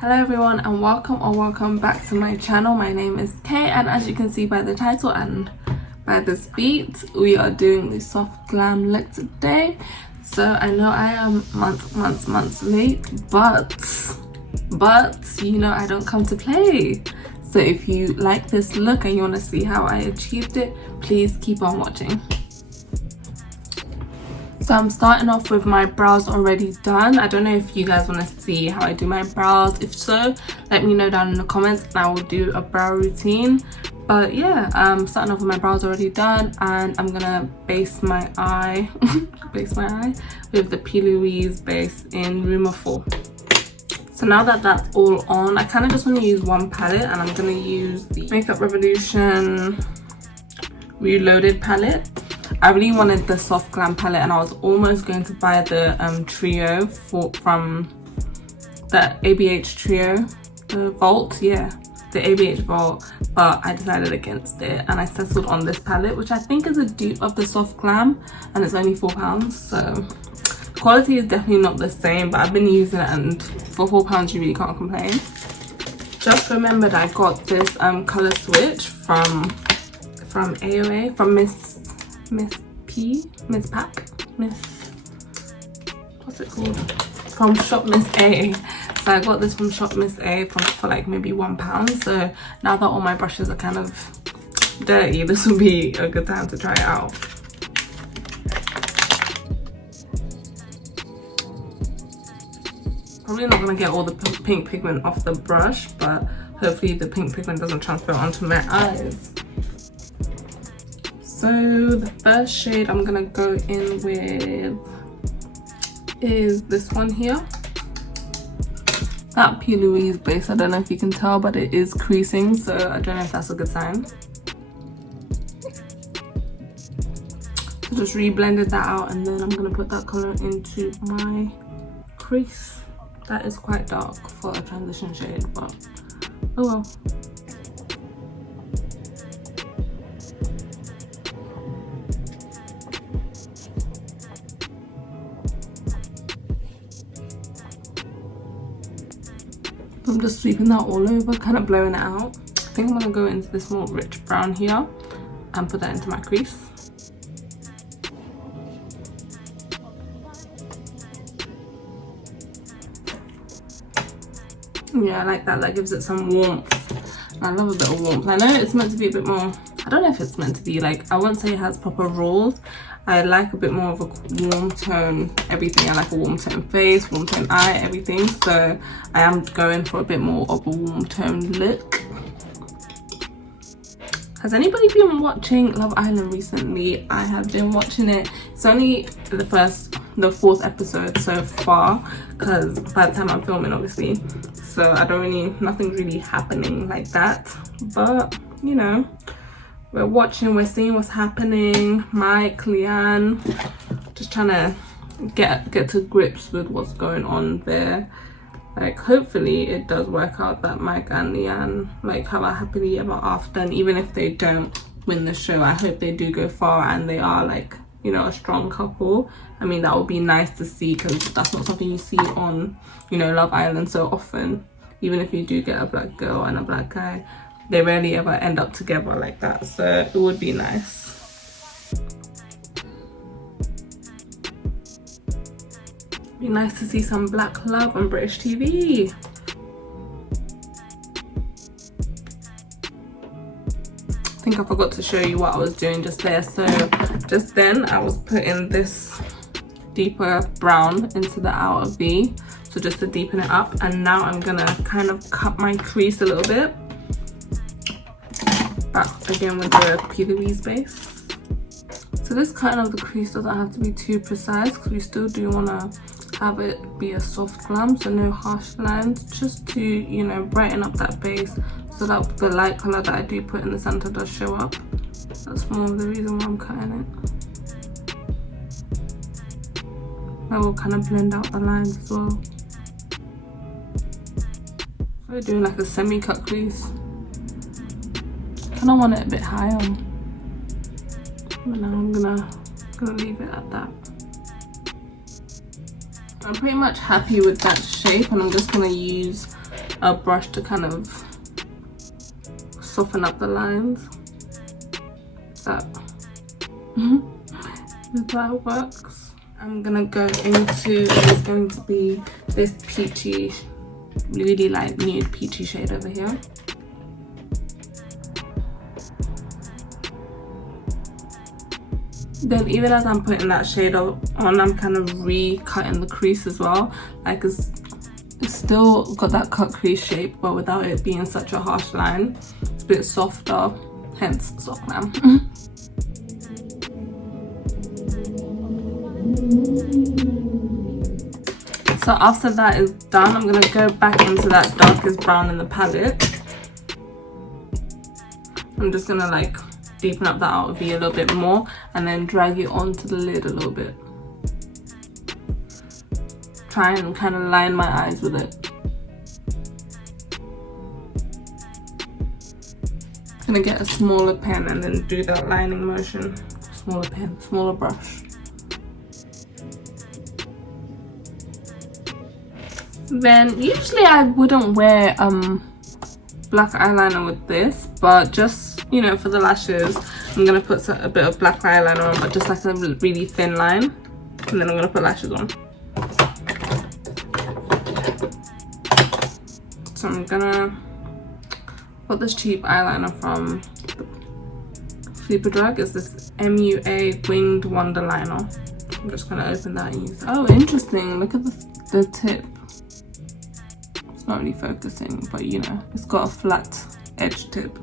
Hello everyone and welcome back to my channel. My name is Kay, and as you can see by the title and by this beat, we are doing the soft glam look today. So I know I am months late, but you know I don't come to play. So if you like this look and you want to see how I achieved it, please keep on watching. So I'm starting off with my brows already done. I don't know if you guys want to see how I do my brows. If so, let me know down in the comments and I will do a brow routine. But yeah, I'm starting off with my brows already done, and I'm gonna base my eye with the Louise base in Rumour 4. So now that that's all on, I kind of just want to use one palette, and I'm gonna use the Makeup Revolution Reloaded palette. I really wanted the soft glam palette, and I was almost going to buy the trio from the ABH trio, the Vault, yeah, the ABH Vault, but I decided against it and I settled on this palette, which I think is a dupe of the soft glam, and it's only £4, so quality is definitely not the same, but I've been using it and for £4 you really can't complain. Just remembered I got this colour switch from AOA, from what's it called? From Shop Miss A. So I got this from Shop Miss A for like maybe £1. So now that all my brushes are kind of dirty, this will be a good time to try it out. Probably not gonna get all the pink pigment off the brush, but hopefully the pink pigment doesn't transfer onto my eyes. So the first shade I'm gonna go in with is this one here. That Louise base, I don't know if you can tell, but it is creasing, so I don't know if that's a good sign. So just re-blended that out, and then I'm gonna put that color into my crease. That is quite dark for a transition shade, but oh well. I'm just sweeping that all over, kind of blowing it out. I think I'm gonna go into this more rich brown here and put that into my crease. Yeah, I like that. That gives it some warmth. I love a bit of warmth. I know it's meant to be a bit more, I don't know if it's meant to be, like, I won't say it has proper rules. I like a bit more of a warm tone everything. I like a warm tone face, warm tone eye, everything. So I am going for a bit more of a warm tone look. Has anybody been watching Love Island recently? I have been watching it. It's only the 4th episode so far, because by the time I'm filming, obviously, so I don't really, nothing's really happening like that, but you know, we're watching, we're seeing what's happening. Marc, Leanne, just trying to get to grips with what's going on there. Like, hopefully it does work out that Marc and Leanne like have a happily ever after, and even if they don't win the show, I hope they do go far and they are, like, you know, a strong couple. I mean, that would be nice to see, because that's not something you see on, you know, Love Island so often. Even if you do get a black girl and a black guy, they rarely ever end up together like that, so it would be nice. Be nice to see some black love on British TV. I think I forgot to show you what I was doing just there. So just then I was putting this deeper brown into the outer V, so just to deepen it up, and now I'm gonna kind of cut my crease a little bit. Back again with the Louise base. So this cutting of the crease doesn't have to be too precise, because we still do want to have it be a soft glam, so no harsh lines, just to, you know, brighten up that base so that the light color that I do put in the center does show up. That's more of the reason why I'm cutting it. That will kind of blend out the lines as well. So we're doing like a semi-cut crease. Kind of want it a bit higher, but now I'm gonna leave it at that. I'm pretty much happy with that shape, and I'm just going to use a brush to kind of soften up the lines. That that works. I'm gonna go into, it's going to be this peachy, really light nude peachy shade over here. Then even as I'm putting that shade on, I'm kind of re-cutting the crease as well. Like it's still got that cut crease shape, but without it being such a harsh line. It's a bit softer, hence soft glam. So after that is done, I'm gonna go back into that darkest brown in the palette. I'm just gonna like deepen up that outer V a little bit more and then drag it onto the lid a little bit. Try and kind of line my eyes with it. I'm gonna get a smaller pen and then do that lining motion. Smaller pen, smaller brush. Then usually I wouldn't wear black eyeliner with this, but just, you know, for the lashes I'm gonna put a bit of black eyeliner on, but just like a really thin line, and then I'm gonna put lashes on. So I'm gonna put this cheap eyeliner from Superdrug. Is this MUA Winged Wonder Liner. I'm just gonna open that and use it. Oh, interesting, look at the tip. Not really focusing, but you know, it's got a flat edge tip.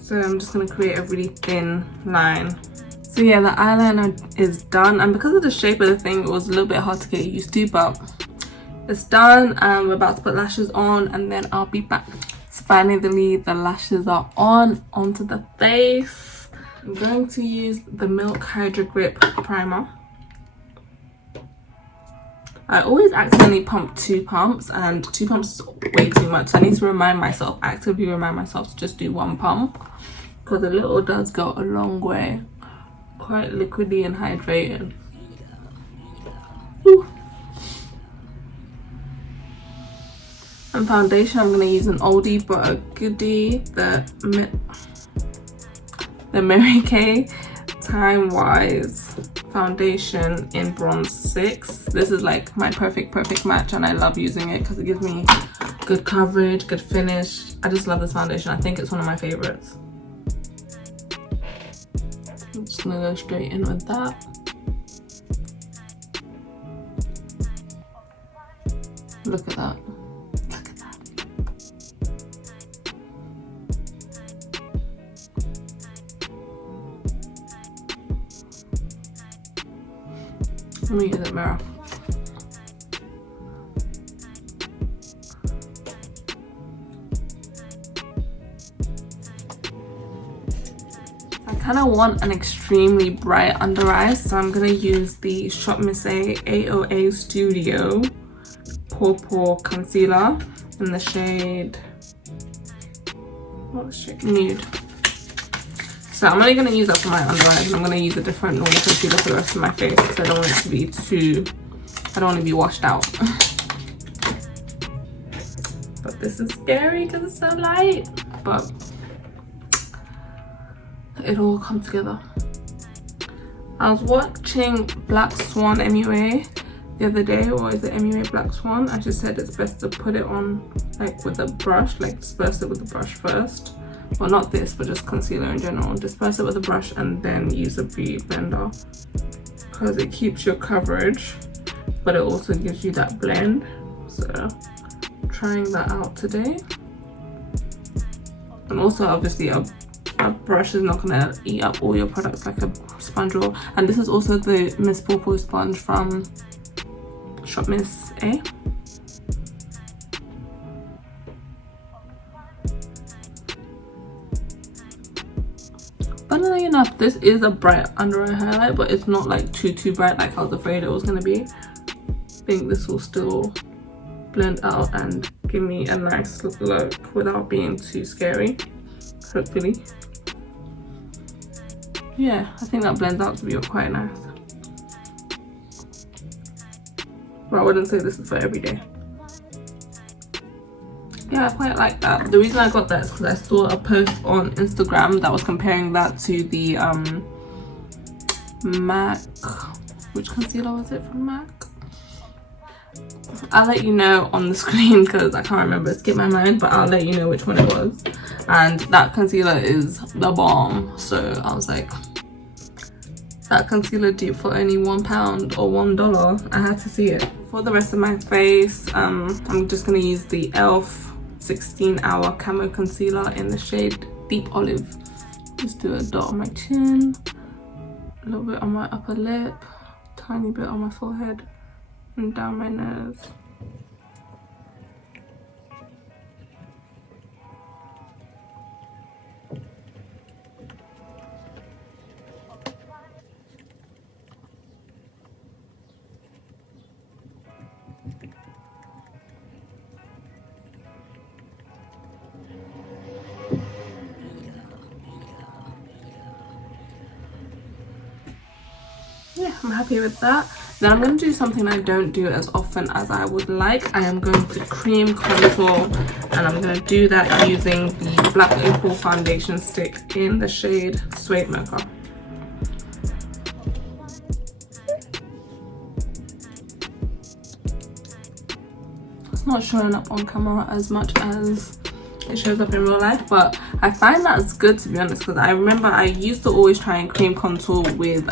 So I'm just going to create a really thin line. So yeah, the eyeliner is done, and because of the shape of the thing, it was a little bit hard to get used to, but it's done. We're about to put lashes on and then I'll be back. So finally the lashes are on, onto the face. I'm going to use the Milk Hydro Grip primer. I always accidentally pump 2 pumps, and 2 pumps is way too much. So I need to actively remind myself to just do 1 pump, because a little does go a long way. Quite liquidy and hydrated. Whew. And foundation, I'm going to use an oldie but a goodie, the Mary Kay Timewise foundation in bronze 6. This is like my perfect match, and I love using it because it gives me good coverage, good finish. I just love this foundation. I think it's one of my favorites. I'm just gonna go straight in with that. Look at that. Look at that. Let me use that mirror. I kind of want an extremely bright under eye, so I'm going to use the Shop Miss A AOA Studio Purple Concealer in the shade, what's the shade? Nude. So I'm only going to use that for my under eyes, and I'm going to use a different normal concealer for the rest of my face because I don't want it to be too, I don't want to be washed out. But this is scary because it's so light, but it all comes together. I was watching Black Swan MUA the other day, or is it MUA Black Swan? I just said it's best to put it on like with a brush, like disperse it with the brush first. Well, not this, but just concealer in general. Disperse it with a brush and then use a beauty blender, because it keeps your coverage, but it also gives you that blend. So trying that out today. And also obviously a brush is not gonna eat up all your products like a sponge will. And this is also the Miss Purple sponge from Shop Miss A. Funnily enough, this is a bright under eye highlight, but it's not like too bright like I was afraid it was gonna be. I think this will still blend out and give me a nice look without being too scary, hopefully. Yeah, I think that blends out to be quite nice. But I wouldn't say this is for every day. yeah, I quite like that. The reason I got that is because I saw a post on Instagram that was comparing that to the MAC, which concealer was it from MAC? I'll let you know on the screen because I can't remember, it skipped my mind, but I'll let you know which one it was. And that concealer is the bomb. So I was like, that concealer dupe for only £1 or $1. I had to see it. For the rest of my face, I'm just gonna use the e.l.f. 16-hour Camo concealer in the shade Deep Olive. Just do a dot on my chin, a little bit on my upper lip, tiny bit on my forehead, and down my nose. Yeah, I'm happy with that. Then I'm going to do something I don't do as often as I would like. I am going to cream contour, and I'm going to do that using the Black Opal foundation stick in the shade Suede Mocha. It's not showing up on camera as much as it shows up in real life, but I find that's good, to be honest, because I remember I used to always try and cream contour with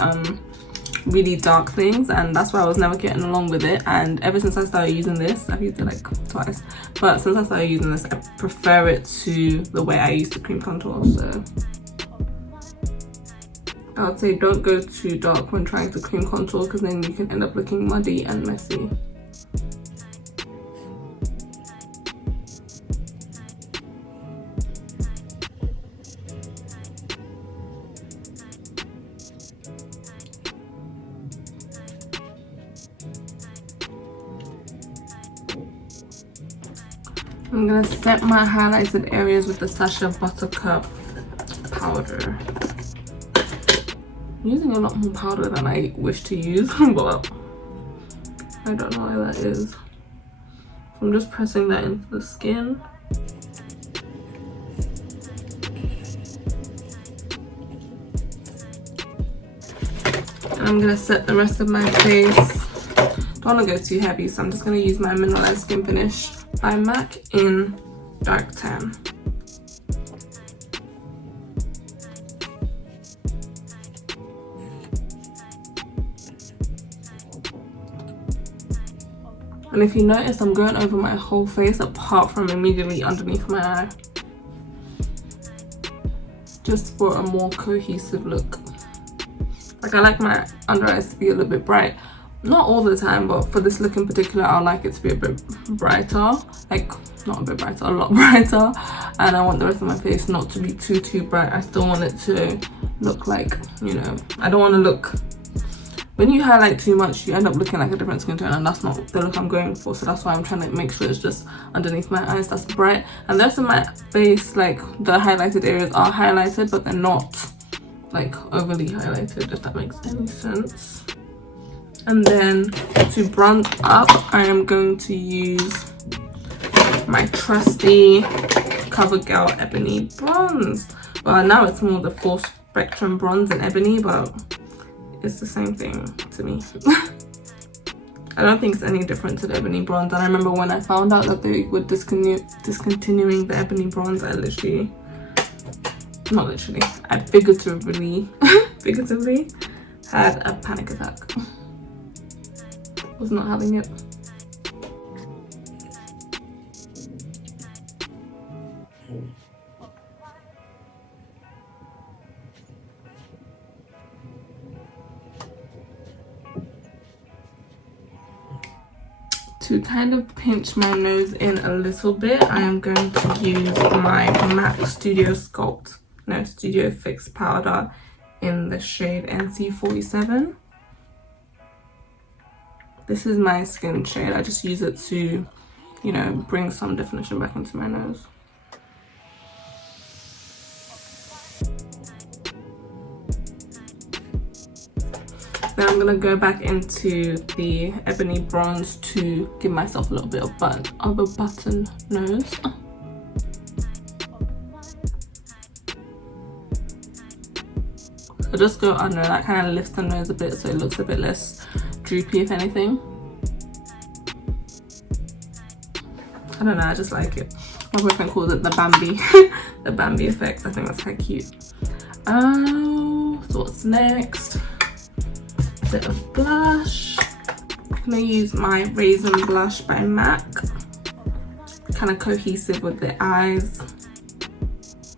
really dark things, and that's why I was never getting along with it. And ever since I started using this, I've used it like twice, but since I started using this, I prefer it to the way I used to cream contour. So I would say don't go too dark when trying to cream contour, because then you can end up looking muddy and messy. I'm gonna set my highlighted areas with the Sacha Buttercup powder. I'm using a lot more powder than I wish to use, but I don't know why that is. So I'm just pressing that into the skin. And I'm gonna set the rest of my face. Don't want to go too heavy, so I'm just going to use my Mineralized Skin Finish by MAC in Dark Tan. And if you notice, I'm going over my whole face apart from immediately underneath my eye, just for a more cohesive look. Like, I like my under eyes to be a little bit bright. Not all the time, but for this look in particular, I like it to be a bit brighter. Like, not a bit brighter, a lot brighter. And I want the rest of my face not to be too bright. I still want it to look like, you know, I don't want to look... When you highlight too much, you end up looking like a different skin tone, and that's not the look I'm going for. So that's why I'm trying to make sure it's just underneath my eyes that's bright. And the rest of my face, like, the highlighted areas are highlighted, but they're not, like, overly highlighted, if that makes any sense. And then to bronze up, I am going to use my trusty CoverGirl Ebony bronze. Well, now it's more the full spectrum bronze in ebony, but it's the same thing to me. I don't think it's any different to the ebony bronze. And I remember when I found out that they were discontinuing the ebony bronze, I literally, not literally, I figuratively had a panic attack. Was not having it. To kind of pinch my nose in a little bit, I am going to use my MAC Studio Fix powder in the shade NC47. This is my skin shade. I just use it to, you know, bring some definition back into my nose. Then I'm gonna go back into the ebony bronze to give myself a little bit of a button nose. So just go under, that kind of lifts the nose a bit so it looks a bit less droopy if anything. I don't know, I just like it. My boyfriend calls it the Bambi, the Bambi effect. I think that's quite cute. So what's next? Bit of blush. I'm gonna use my Raizin blush by MAC. Kind of cohesive with the eyes.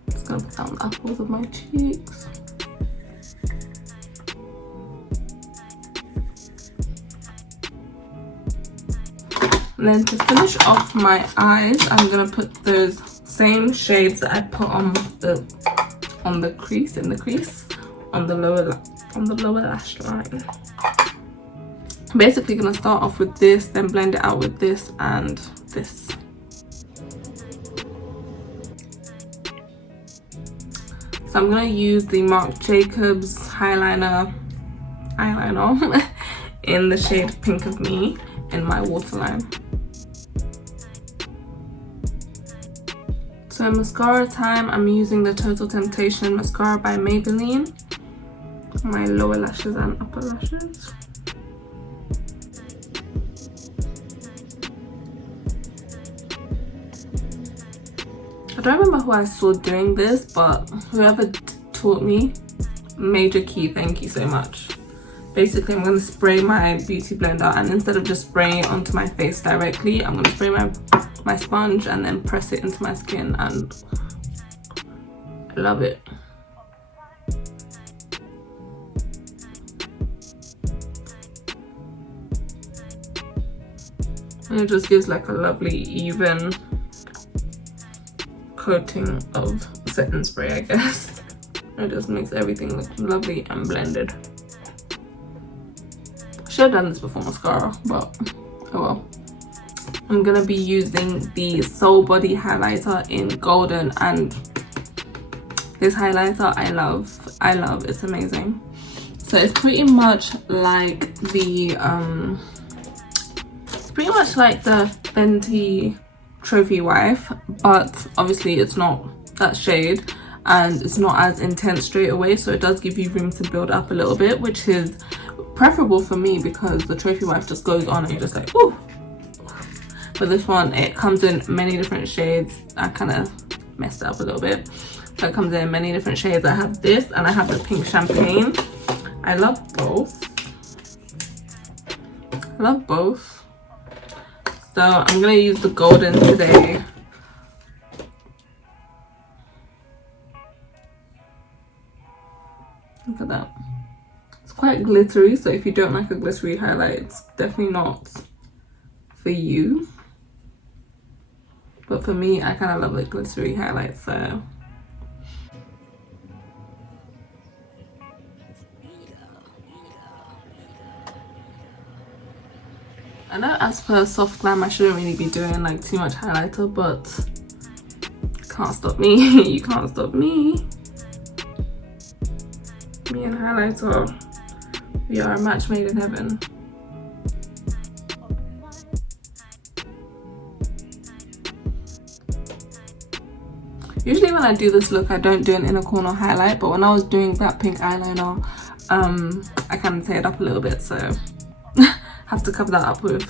Just gonna put that on the apples of my cheeks. And then to finish off my eyes, I'm gonna put those same shades that I put on the crease, on the lower lash line. I'm basically gonna start off with this, then blend it out with this and this. So I'm gonna use the Marc Jacobs eyeliner in the shade Pink of Me in my waterline. So mascara time, I'm using the Total Temptation mascara by Maybelline. My lower lashes and upper lashes. I don't remember who I saw doing this, but whoever taught me, major key, thank you so much. Basically, I'm going to spray my beauty blender, and instead of just spraying it onto my face directly, I'm going to spray my sponge and then press it into my skin, and I love it. And it just gives like a lovely even coating of setting spray, I guess. It just makes everything look lovely and blended. Should have done this before mascara, but oh well. I'm gonna be using the Soul Body highlighter in golden, and this highlighter I love, it's amazing. So it's pretty much like the Fenty Trophy Wife, but obviously it's not that shade and it's not as intense straight away, so it does give you room to build up a little bit, which is preferable for me because the Trophy Wife just goes on and you're just like, ooh. But this one, it comes in many different shades. I kind of messed it up a little bit. So it comes in many different shades. I have this and I have the pink champagne. I love both. So I'm gonna use the golden today. Look at that. It's quite glittery, so if you don't like a glittery highlight, it's definitely not for you. But for me, I kind of love the glittery highlights, so. I know as per soft glam, I shouldn't really be doing like too much highlighter, but can't stop me. You can't stop me. Me and highlighter, we are a match made in heaven. Usually when I do this look, I don't do an inner corner highlight, but when I was doing that pink eyeliner, I kind of teared up a little bit, so have to cover that up with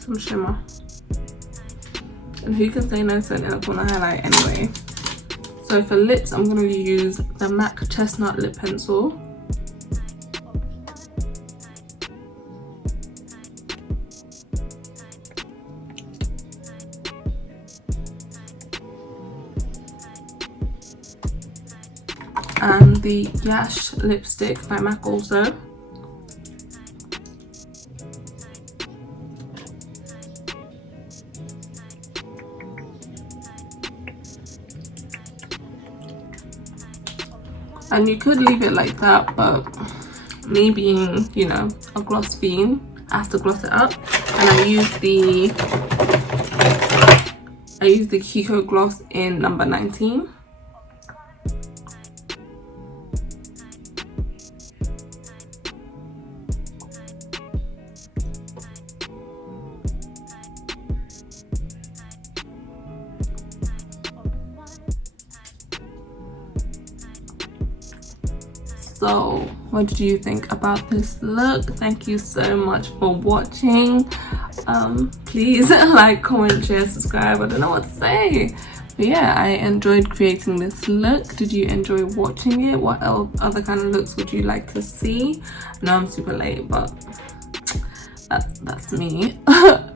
some shimmer. And who can say no to an inner corner highlight anyway? So for lips, I'm going to use the MAC Chestnut lip pencil. And the Yash Lipstick by MAC also. And you could leave it like that, but me being, you know, a gloss fiend, I have to gloss it up. And I use the Kiko gloss in number 19. So what did you think about this look? Thank you so much for watching. Please like, comment, share, subscribe. I don't know what to say, but yeah, I enjoyed creating this look. Did you enjoy watching it? What else, other kind of looks would you like to see? I know I'm super late, but that's me. But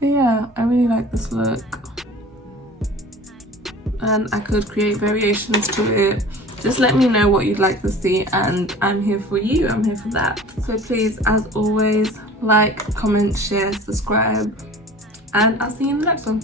yeah, I really like this look, and I could create variations to it. Just let me know what you'd like to see, and I'm here for you. I'm here for that. So please, as always, like, comment, share, subscribe, and I'll see you in the next one.